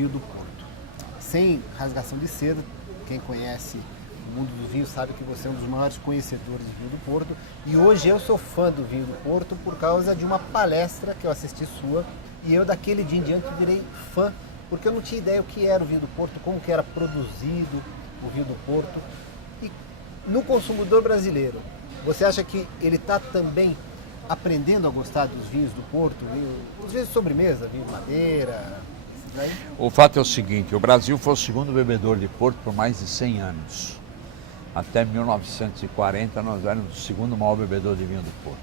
vinho do Porto. Sem rasgação de seda, quem conhece o mundo do vinho sabe que você é um dos maiores conhecedores do vinho do Porto. E hoje eu sou fã do vinho do Porto por causa de uma palestra que eu assisti sua. E eu daquele dia em diante virei fã, porque eu não tinha ideia o que era o vinho do Porto, como que era produzido o vinho do Porto. E no consumidor brasileiro, você acha que ele está também aprendendo a gostar dos vinhos do Porto, os vinhos de sobremesa, vinho de madeira? Né? O fato é o seguinte, o Brasil foi o segundo bebedor de Porto por mais de 100 anos. Até 1940 nós éramos o segundo maior bebedor de vinho do Porto.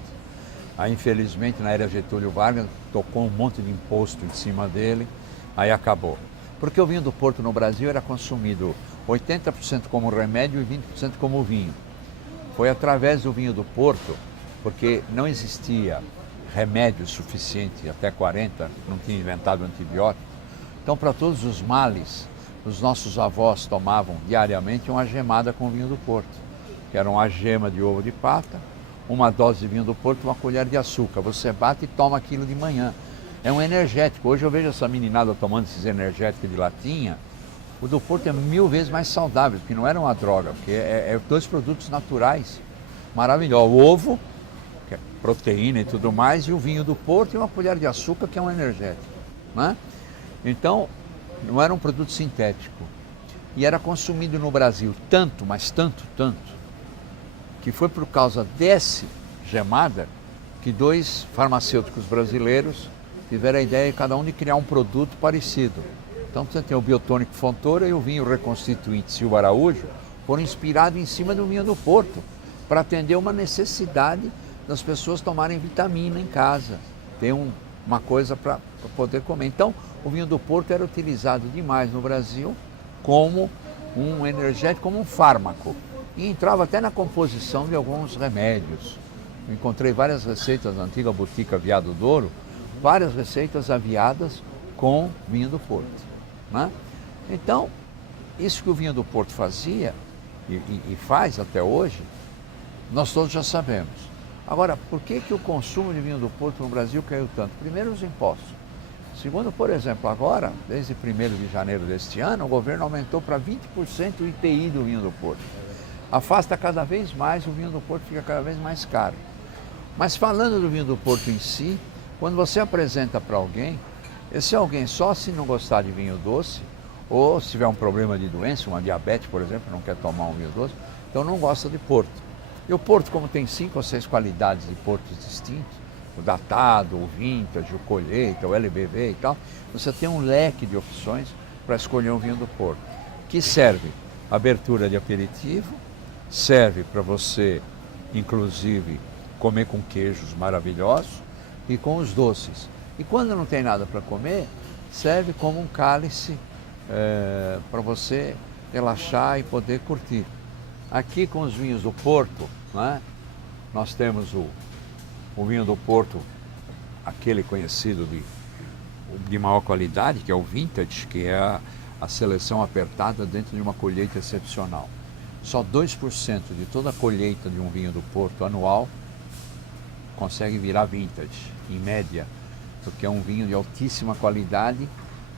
Aí infelizmente na era Getúlio Vargas tocou um monte de imposto em cima dele, aí acabou. Porque o vinho do Porto no Brasil era consumido 80% como remédio e 20% como vinho. Foi através do vinho do Porto, porque não existia remédio suficiente até 40, não tinha inventado antibiótico. Então, para todos os males, os nossos avós tomavam diariamente uma gemada com vinho do Porto, que era uma gema de ovo de pata, uma dose de vinho do Porto, uma colher de açúcar. Você bate e toma aquilo de manhã. É um energético. Hoje eu vejo essa meninada tomando esses energéticos de latinha. O do Porto é 1000 vezes mais saudável, porque não era uma droga, porque é dois produtos naturais maravilhosos. O ovo, que é proteína e tudo mais, e o vinho do Porto e uma colher de açúcar, que é um energético. Né? Então, não era um produto sintético. E era consumido no Brasil tanto, mas tanto, que foi por causa desse gemada que 2 farmacêuticos brasileiros tiveram a ideia cada um de criar um produto parecido. Então você tem o Biotônico Fontoura e o vinho reconstituinte Silva Araújo, foram inspirados em cima do vinho do Porto, para atender uma necessidade das pessoas tomarem vitamina em casa, ter uma coisa para poder comer. Então o vinho do Porto era utilizado demais no Brasil como um energético, como um fármaco. E entrava até na composição de alguns remédios. Eu encontrei várias receitas na antiga Botica Viado Douro, várias receitas aviadas com vinho do Porto. Né? Então, isso que o vinho do Porto fazia e faz até hoje, nós todos já sabemos. Agora, por que o consumo de vinho do Porto no Brasil caiu tanto? Primeiro, os impostos. Segundo, por exemplo, agora, desde 1º de janeiro deste ano, o governo aumentou para 20% o IPI do vinho do Porto. Afasta cada vez mais, o vinho do Porto fica cada vez mais caro. Mas falando do vinho do Porto em si, quando você apresenta para alguém, esse alguém só se não gostar de vinho doce, ou se tiver um problema de doença, uma diabetes, por exemplo, não quer tomar um vinho doce, então não gosta de Porto. E o Porto, como tem 5 ou 6 qualidades de Portos distintos, o datado, o vintage, o colheita, o LBV e tal, você tem um leque de opções para escolher um vinho do Porto, que serve abertura de aperitivo, serve para você, inclusive, comer com queijos maravilhosos e com os doces. E quando não tem nada para comer, serve como um cálice para você relaxar e poder curtir. Aqui com os vinhos do Porto, né, nós temos o vinho do Porto, aquele conhecido de maior qualidade, que é o vintage, que é a seleção apertada dentro de uma colheita excepcional. Só 2% de toda a colheita de um vinho do Porto anual consegue virar vintage, em média, porque é um vinho de altíssima qualidade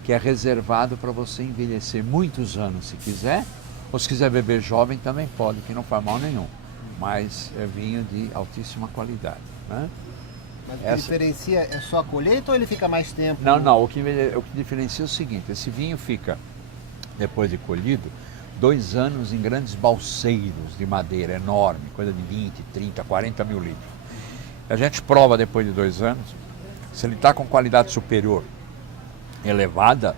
que é reservado para você envelhecer muitos anos se quiser, ou se quiser beber jovem também pode, que não faz mal nenhum, mas é vinho de altíssima qualidade. Né? Mas o que diferencia é só a colheita ou ele fica mais tempo? Não, o que diferencia é o seguinte, esse vinho fica, depois de colhido, 2 anos em grandes balseiros de madeira enorme, coisa de 20, 30, 40 mil litros. A gente prova depois de 2 anos, se ele está com qualidade superior elevada,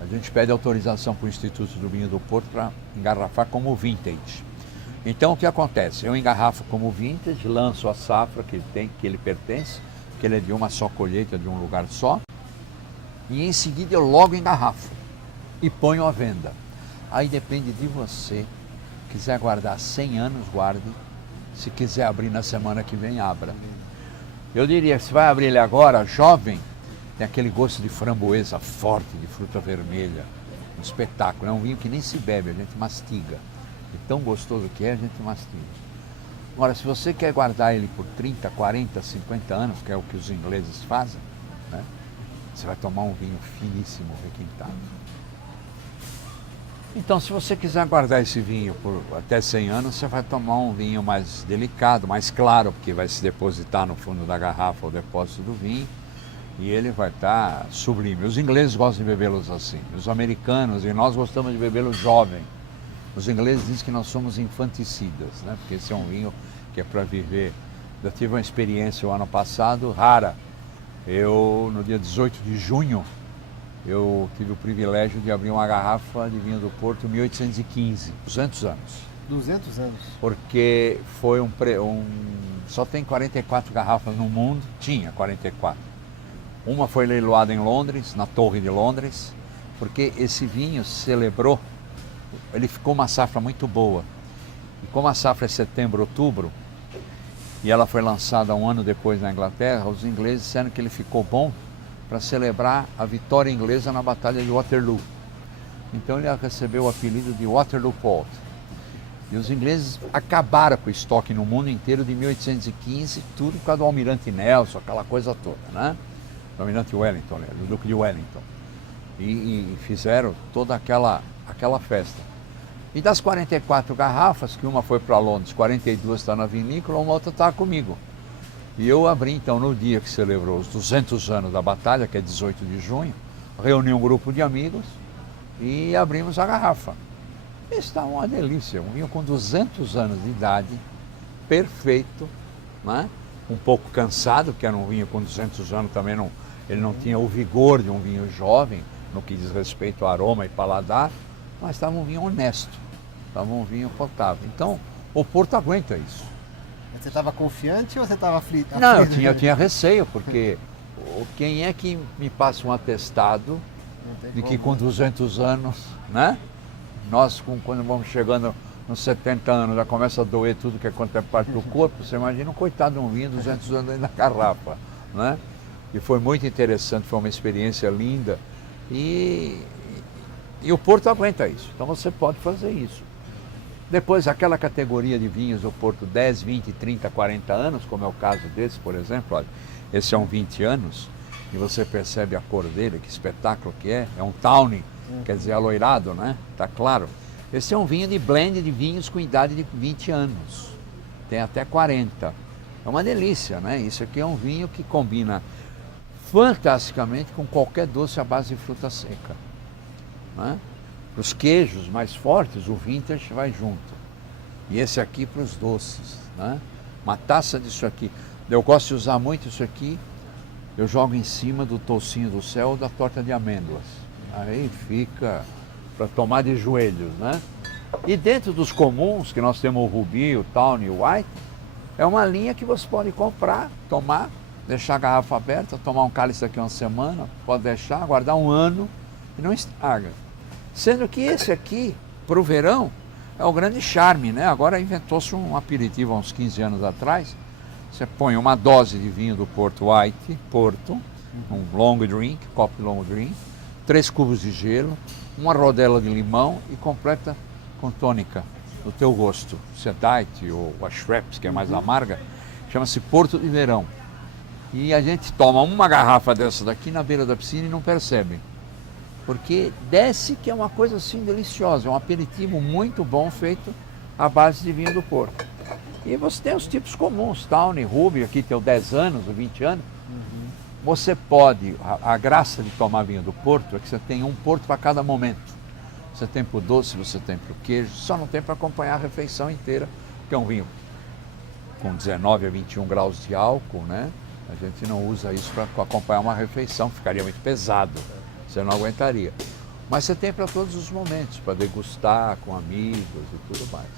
a gente pede autorização para o Instituto do Vinho do Porto para engarrafar como vintage. Então o que acontece? Eu engarrafo como vintage, lanço a safra que ele pertence, que ele é de uma só colheita, de um lugar só, e em seguida eu logo engarrafo e ponho à venda. Aí depende de você. Quiser guardar 100 anos, guarde. Se quiser abrir na semana que vem, abra. Eu diria, se vai abrir ele agora, jovem, tem aquele gosto de framboesa forte, de fruta vermelha. Um espetáculo. É um vinho que nem se bebe, a gente mastiga. E tão gostoso que é, a gente mastiga. Agora, se você quer guardar ele por 30, 40, 50 anos, que é o que os ingleses fazem, né? Você vai tomar um vinho finíssimo, requintado. Então, se você quiser guardar esse vinho por até 100 anos, você vai tomar um vinho mais delicado, mais claro, porque vai se depositar no fundo da garrafa o depósito do vinho e ele vai estar sublime. Os ingleses gostam de bebê-los assim, os americanos e nós gostamos de bebê-los jovem. Os ingleses dizem que nós somos infanticidas, né? Porque esse é um vinho que é para viver. Eu tive uma experiência o ano passado rara. No dia 18 de junho, eu tive o privilégio de abrir uma garrafa de vinho do Porto 1815, 200 anos. 200 anos. Porque foi só tem 44 garrafas no mundo, tinha 44. Uma foi leiloada em Londres, na Torre de Londres, porque esse vinho celebrou, ele ficou uma safra muito boa. E como a safra é setembro, outubro, e ela foi lançada um ano depois na Inglaterra, os ingleses disseram que ele ficou bom para celebrar a vitória inglesa na Batalha de Waterloo. Então ele recebeu o apelido de Waterloo Port. E os ingleses acabaram com o estoque no mundo inteiro de 1815, tudo por causa do Almirante Nelson, aquela coisa toda, né? Do Almirante Wellington, né? Do Duque de Wellington. E fizeram toda aquela festa. E das 44 garrafas, que uma foi para Londres, 42 está na vinícola, uma outra está comigo. E eu abri então no dia que celebrou os 200 anos da batalha, que é 18 de junho, reuni um grupo de amigos e abrimos a garrafa. Está uma delícia, um vinho com 200 anos de idade, perfeito, né? Um pouco cansado, porque era um vinho com 200 anos também, ele não tinha o vigor de um vinho jovem, no que diz respeito ao aroma e paladar, mas estava um vinho honesto, estava um vinho potável. Então, o Porto aguenta isso. Você estava confiante ou você estava aflito? Não, eu tinha receio, porque quem é que me passa um atestado de que com 200 anos, né? Nós, quando vamos chegando nos 70 anos, já começa a doer tudo que é quanto é parte do corpo, você imagina um coitado de um vinho 200 anos dentro da garrafa, né? E foi muito interessante, foi uma experiência linda e o Porto aguenta isso, então você pode fazer isso. Depois, aquela categoria de vinhos do Porto 10, 20, 30, 40 anos, como é o caso desse, por exemplo, olha, esse é um 20 anos, e você percebe a cor dele, que espetáculo que é um tawny, quer dizer, aloirado, né? Tá claro. Esse é um vinho de blend de vinhos com idade de 20 anos, tem até 40. É uma delícia, né? Isso aqui é um vinho que combina fantasticamente com qualquer doce à base de fruta seca, né? Para os queijos mais fortes, o vintage vai junto. E esse aqui para os doces, né? Uma taça disso aqui. Eu gosto de usar muito isso aqui. Eu jogo em cima do toucinho do céu ou da torta de amêndoas. Aí fica para tomar de joelhos, né? E dentro dos comuns, que nós temos o Ruby, o Tawny e o White, é uma linha que você pode comprar, tomar, deixar a garrafa aberta, tomar um cálice daqui uma semana, pode deixar, guardar um ano e não estraga. Sendo que esse aqui, para o verão, é o grande charme, né? Agora inventou-se um aperitivo há uns 15 anos atrás. Você põe uma dose de vinho do Porto White, Porto, um long drink, copo de long drink, 3 cubos de gelo, uma rodela de limão e completa com tônica, do teu gosto. Se é diet ou a Schweppes, que é mais amarga, chama-se Porto de Verão. E a gente toma uma garrafa dessa daqui na beira da piscina e não percebe. Porque desce que é uma coisa assim deliciosa, é um aperitivo muito bom feito à base de vinho do Porto. E você tem os tipos comuns, Tawny, Ruby, aqui tem o 10 anos, o 20 anos. Você pode, a graça de tomar vinho do Porto é que você tem um Porto para cada momento. Você tem para o doce, você tem para o queijo, só não tem para acompanhar a refeição inteira, que é um vinho com 19 a 21 graus de álcool, né? A gente não usa isso para acompanhar uma refeição, ficaria muito pesado. Você não aguentaria. Mas você tem para todos os momentos, para degustar com amigos e tudo mais.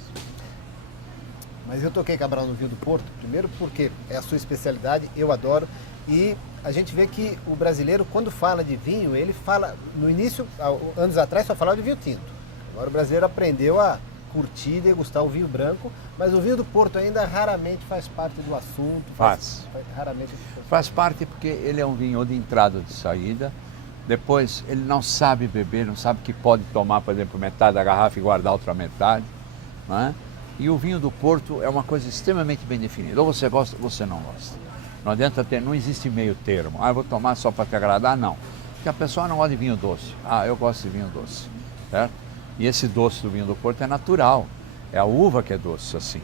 Mas eu toquei Cabral no vinho do Porto, primeiro porque é a sua especialidade, eu adoro. E a gente vê que o brasileiro, quando fala de vinho, ele fala, no início, anos atrás, só falava de vinho tinto. Agora o brasileiro aprendeu a curtir e degustar o vinho branco, mas o vinho do Porto ainda raramente faz parte do assunto. Faz parte porque ele é um vinho de entrada ou de saída. Depois, ele não sabe beber, não sabe que pode tomar, por exemplo, metade da garrafa e guardar a outra metade, né? E o vinho do Porto é uma coisa extremamente bem definida. Ou você gosta ou você não gosta. Não adianta ter, não existe meio termo. Ah, eu vou tomar só para te agradar, não. Porque a pessoa não gosta de vinho doce. Ah, eu gosto de vinho doce, certo? E esse doce do vinho do Porto é natural, é a uva que é doce assim.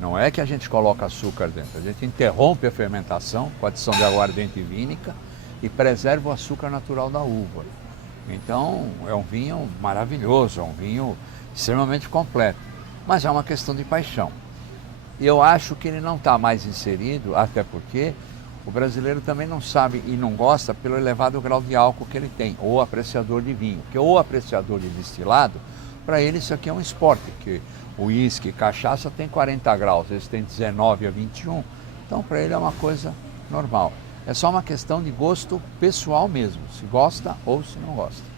Não é que a gente coloca açúcar dentro, a gente interrompe a fermentação com a adição de aguardente vínica e preserva o açúcar natural da uva. Então é um vinho maravilhoso, é um vinho extremamente completo, mas é uma questão de paixão. Eu acho que ele não está mais inserido, até porque o brasileiro também não sabe e não gosta pelo elevado grau de álcool que ele tem, ou apreciador de vinho, porque o apreciador de destilado, para ele isso aqui é um esporte, que o uísque, cachaça tem 40 graus, eles têm 19 a 21, então para ele é uma coisa normal. É só uma questão de gosto pessoal mesmo, se gosta ou se não gosta.